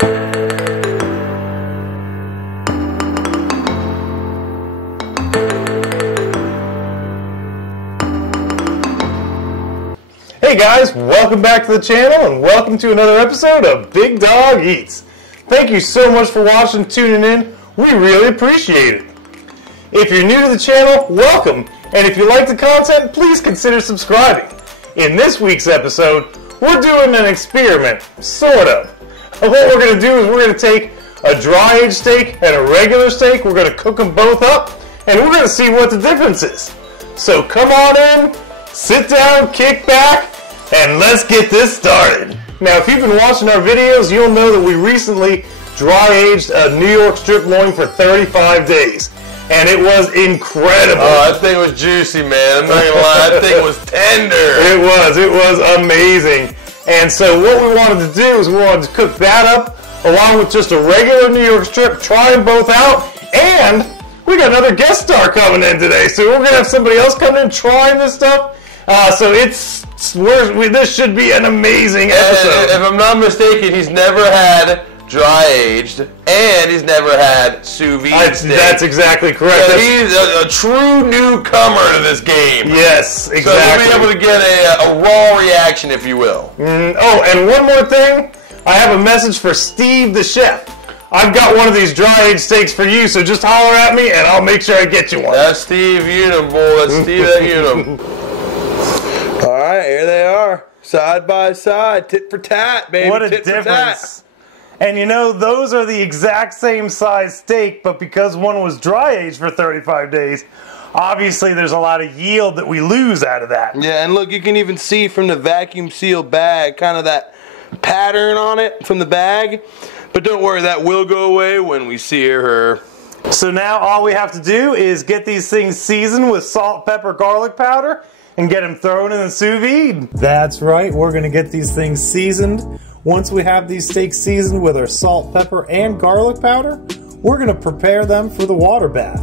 Hey guys, welcome back to the channel and welcome to another episode of Big Dog Eats. Thank you so much for watching and tuning in. We really appreciate it. If you're new to the channel, welcome. And if you like the content, please consider subscribing. In this week's episode, we're doing an experiment, sort of. What we're going to do is we're going to take a dry-aged steak and a regular steak. We're going to cook them both up, and we're going to see what the difference is. So come on in, sit down, kick back, and let's get this started. Now, if you've been watching our videos, you'll know that we recently dry-aged a New York strip loin for 35 days. And it was incredible. Oh, that thing was juicy, man. I'm not gonna lie, that thing was tender. It was amazing. And so what we wanted to do is we wanted to cook that up along with just a regular New York strip, try them both out, and we got another guest star coming in today. So we're gonna have somebody else come in trying this stuff. So this should be an amazing episode. If I'm not mistaken, he's never had dry-aged, and he's never had sous vide steak. That's exactly correct. So he's a true newcomer to this game. Yes, exactly. So we'll be able to get a raw reaction, if you will. Oh, and one more thing. I have a message for Steve the chef. I've got one of these dry-aged steaks for you, so just holler at me, and I'll make sure I get you one. That's Steve Unum, boy. That's Steve that Unum. All right, here they are. Side by side, tit for tat, baby. What a difference. And you know, those are the exact same size steak, but because one was dry-aged for 35 days, obviously there's a lot of yield that we lose out of that. Yeah, and look, you can even see from the vacuum seal bag, kind of that pattern on it from the bag. But don't worry, that will go away when we sear her. So now all we have to do is get these things seasoned with salt, pepper, garlic powder, and get them thrown in the sous vide. That's right, we're gonna get these things seasoned. Once we have these steaks seasoned with our salt, pepper, and garlic powder, we're going to prepare them for the water bath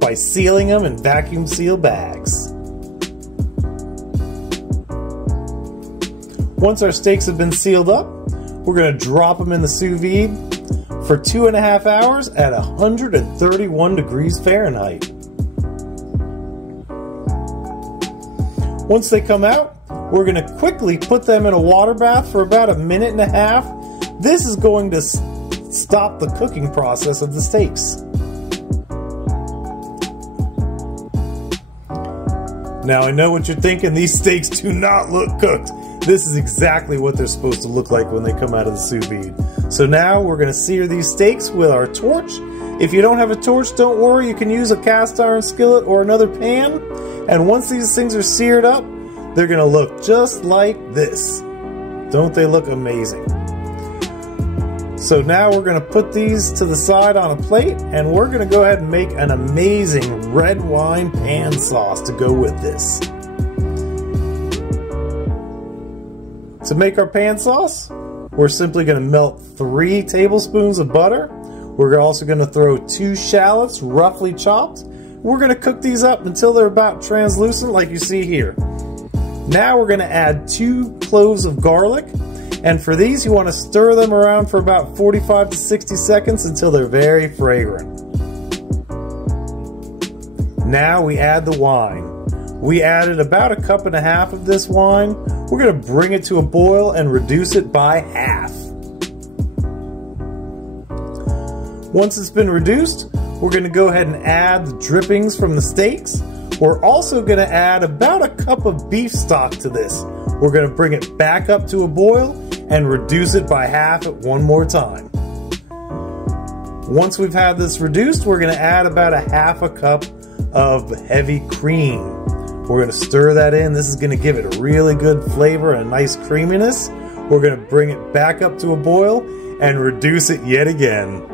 by sealing them in vacuum seal bags. Once our steaks have been sealed up, we're going to drop them in the sous vide for 2.5 hours at 131 degrees Fahrenheit. Once they come out, we're going to quickly put them in a water bath for about 1.5 minutes. This is going to stop the cooking process of the steaks. Now I know what you're thinking, these steaks do not look cooked. This is exactly what they're supposed to look like when they come out of the sous vide. So now we're going to sear these steaks with our torch. If you don't have a torch, don't worry, you can use a cast iron skillet or another pan. And once these things are seared up, they're going to look just like this. Don't they look amazing? So now we're going to put these to the side on a plate, and we're going to go ahead and make an amazing red wine pan sauce to go with this. To make our pan sauce, we're simply going to melt 3 tablespoons of butter. We're also going to throw 2 shallots, roughly chopped. We're going to cook these up until they're about translucent like you see here. Now we're going to add 2 cloves of garlic, and for these you want to stir them around for about 45 to 60 seconds until they're very fragrant. Now we add the wine. We added about 1.5 cups of this wine. We're going to bring it to a boil and reduce it by half. Once it's been reduced, we're going to go ahead and add the drippings from the steaks. We're also going to add about 1 cup of beef stock to this. We're going to bring it back up to a boil and reduce it by half at one more time. Once we've had this reduced, we're going to add about 1/2 cup of heavy cream. We're going to stir that in. This is going to give it a really good flavor and a nice creaminess. We're going to bring it back up to a boil and reduce it yet again.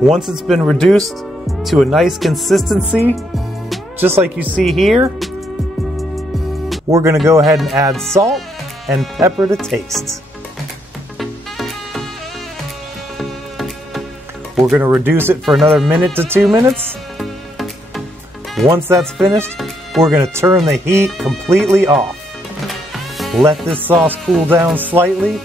Once it's been reduced to a nice consistency, just like you see here, we're going to go ahead and add salt and pepper to taste. We're going to reduce it for another 1 to 2 minutes. Once that's finished, we're going to turn the heat completely off. let this sauce cool down slightly,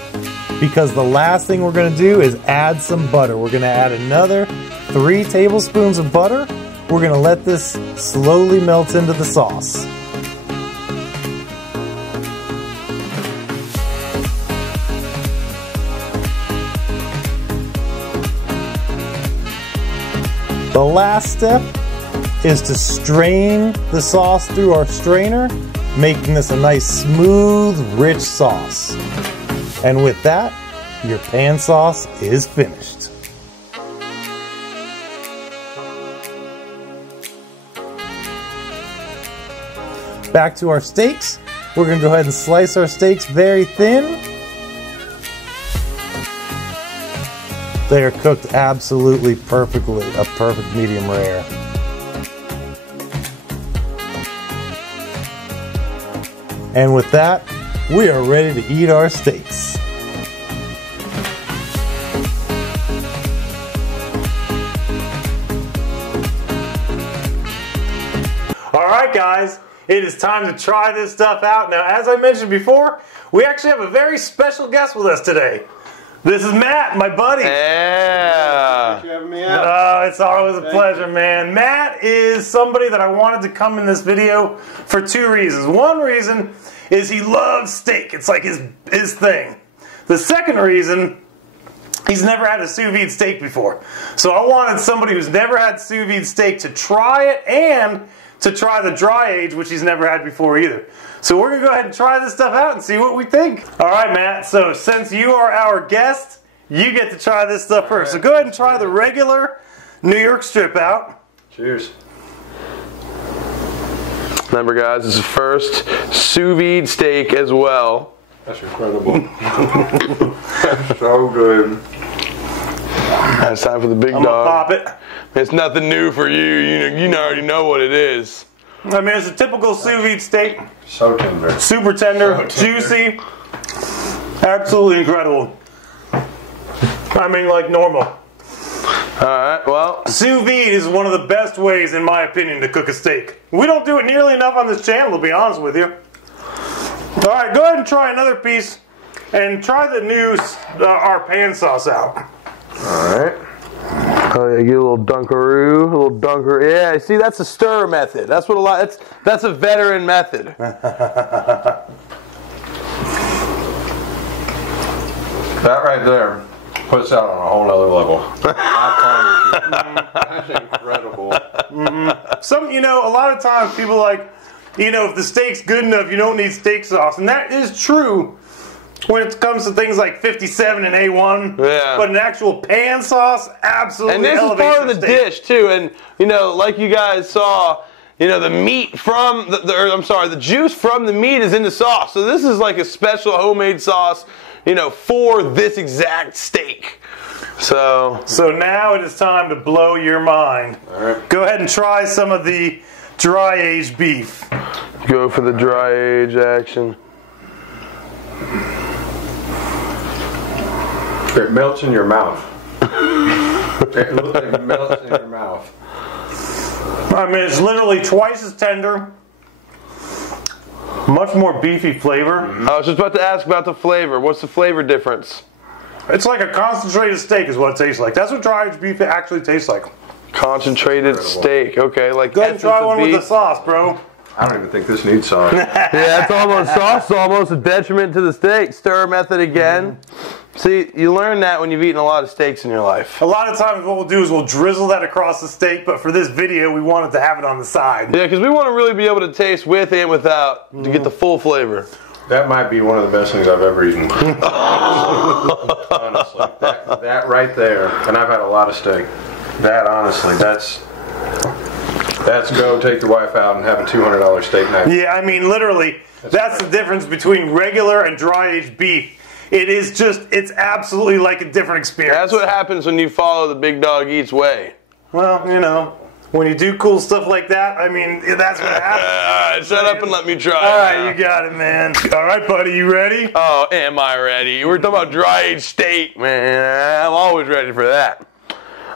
because the last thing we're going to do is add some butter. We're going to add another 3 tablespoons of butter. We're going to let this slowly melt into the sauce. The last step is to strain the sauce through our strainer, making this a nice, smooth, rich sauce. And with that, your pan sauce is finished. Back to our steaks. We're going to go ahead and slice our steaks very thin. They are cooked absolutely perfectly, a perfect medium rare. And with that, we are ready to eat our steaks. All right, guys, it is time to try this stuff out. Now, as I mentioned before, we actually have a very special guest with us today. This is Matt, my buddy. Yeah. Thanks for having me out. It's always a pleasure, man. Matt is somebody that I wanted to come in this video for 2 reasons. One reason is he loves steak. It's like his thing. The second reason, he's never had a sous vide steak before. So I wanted somebody who's never had sous vide steak to try it and to try the dry age, which he's never had before either. So we're going to go ahead and try this stuff out and see what we think. All right, Matt, so since you are our guest, you get to try this stuff first. So go ahead and try the regular New York strip out. Cheers. Remember, guys, this is first sous vide steak as well. That's incredible. That's so good. Now it's time for the big I'm dog. going to pop it. It's nothing new for you. You already know what it is. I mean, it's a typical sous vide steak. So tender. Super tender, juicy, absolutely incredible. I mean, like normal. Alright, well. Sous vide is one of the best ways, in my opinion, to cook a steak. We don't do it nearly enough on this channel, to be honest with you. Alright, go ahead and try another piece, and try the new, our pan sauce out. Alright. Oh yeah, get a little dunkaroo, a little dunker. Yeah, see, that's a stir method. That's what that's a veteran method. That right there puts out on a whole nother level. I promise you. That's incredible. A lot of times people like, if the steak's good enough, you don't need steak sauce. And that is true when it comes to things like 57 and A1. Yeah. But an actual pan sauce absolutely And this is elevates part of the steak. dish too. And like you guys saw, the meat from the juice from the meat is in the sauce. So this is like a special homemade sauce, for this exact steak. So now it is time to blow your mind. All right. Go ahead and try some of the dry aged beef. go for the dry age action. It melts in your mouth. It melts in your mouth. I mean, it's literally twice as tender. Much more beefy flavor. I was just about to ask about the flavor. What's the flavor difference? It's like a concentrated steak is what it tastes like. That's what dry aged beef actually tastes like. Concentrated steak. Okay, like Go ahead and try one with the sauce, bro. I don't even think this needs sauce. Yeah, it's almost sauce. It's almost a detriment to the steak. Stir method again. See, you learn that when you've eaten a lot of steaks in your life. A lot of times what we'll do is we'll drizzle that across the steak, but for this video we wanted to have it on the side. Yeah, because we want to really be able to taste with and without to get the full flavor. That might be one of the best things I've ever eaten. Honestly, that right there, and I've had a lot of steak. That honestly, that's go take your wife out and have a $200 steak night. Yeah, I mean literally, that's the difference between regular and dry aged beef. It is just, it's absolutely like a different experience. That's what happens when you follow the Big Dog Eats way. Well, you know, when you do cool stuff like that, I mean, that's what happens. All right, shut up and let me try. All right, you got it, man. All right, buddy, you ready? Oh, am I ready? We're talking about dry aged steak, man. I'm always ready for that.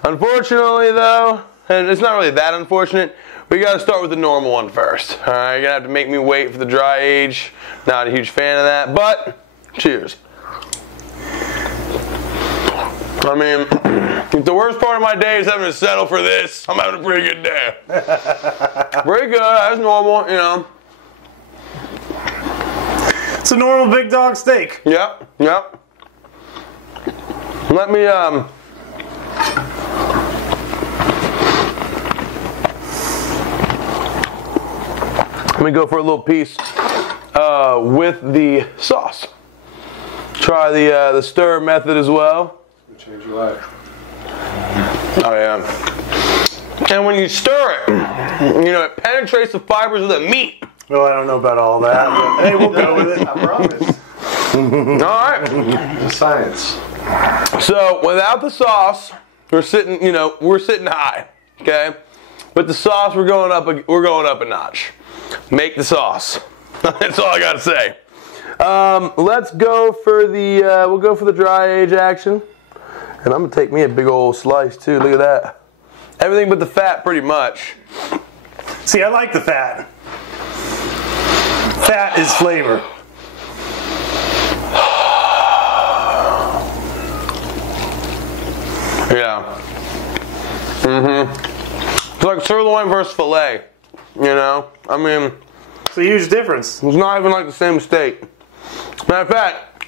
Unfortunately, though, and it's not really that unfortunate, we got to start with the normal one first. All right, you're going to have to make me wait for the dry age. Not a huge fan of that, but cheers. I mean, if the worst part of my day is having to settle for this, I'm having a pretty good day. Pretty good, as normal, you know. It's a normal big dog steak. Yep, yep. Let me, go for a little piece with the sauce. Try the stir method as well. Change your life. Oh yeah. And when you stir it, you know, it penetrates the fibers of the meat. Well, I don't know about all that, but hey, we'll go with it. I promise. All right. It's science. So without the sauce, we're sitting high, okay? With the sauce, we're going up a notch. Make the sauce. That's all I gotta say. Let's go for we'll go for the dry age action. And I'm gonna take me a big old slice too. Look at that. Everything but the fat, pretty much. See, I like the fat. Fat is flavor. Yeah. It's like sirloin versus filet. You know? I mean, It's a huge difference. it's not even like the same steak. Matter of fact,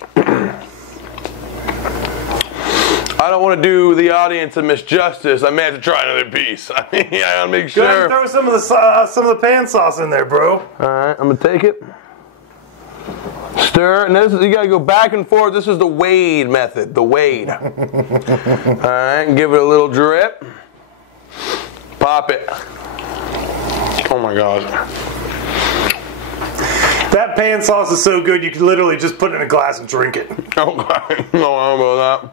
I don't want to do the audience a misjustice. I may have to try another piece. I mean, I gotta make Go ahead sure. and throw some of the pan sauce in there, bro. All right, I'm gonna take it. Stir, and you gotta go back and forth. This is the Wade method, the Wade. All right, give it a little drip. Pop it. Oh my God. That pan sauce is so good you could literally just put it in a glass and drink it. Oh God, no, I don't know about that.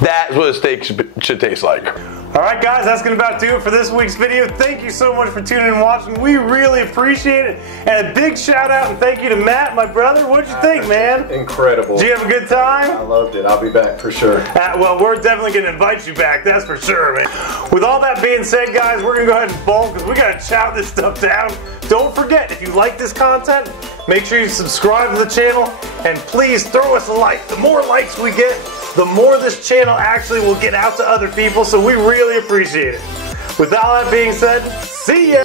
That's what a steak should taste like. Alright guys, that's going to about do it for this week's video. Thank you so much for tuning in and watching. We really appreciate it. And a big shout out and thank you to Matt, my brother. What'd you think, man? Incredible. Did you have a good time? I loved it. I'll be back for sure. Well, we're definitely going to invite you back, that's for sure, man. With all that being said, guys, we're going to go ahead and bulk because we got to chow this stuff down. Don't forget, if you like this content, make sure you subscribe to the channel and please throw us a like. The more likes we get, the more this channel actually will get out to other people, so we really appreciate it. With all that being said, see ya!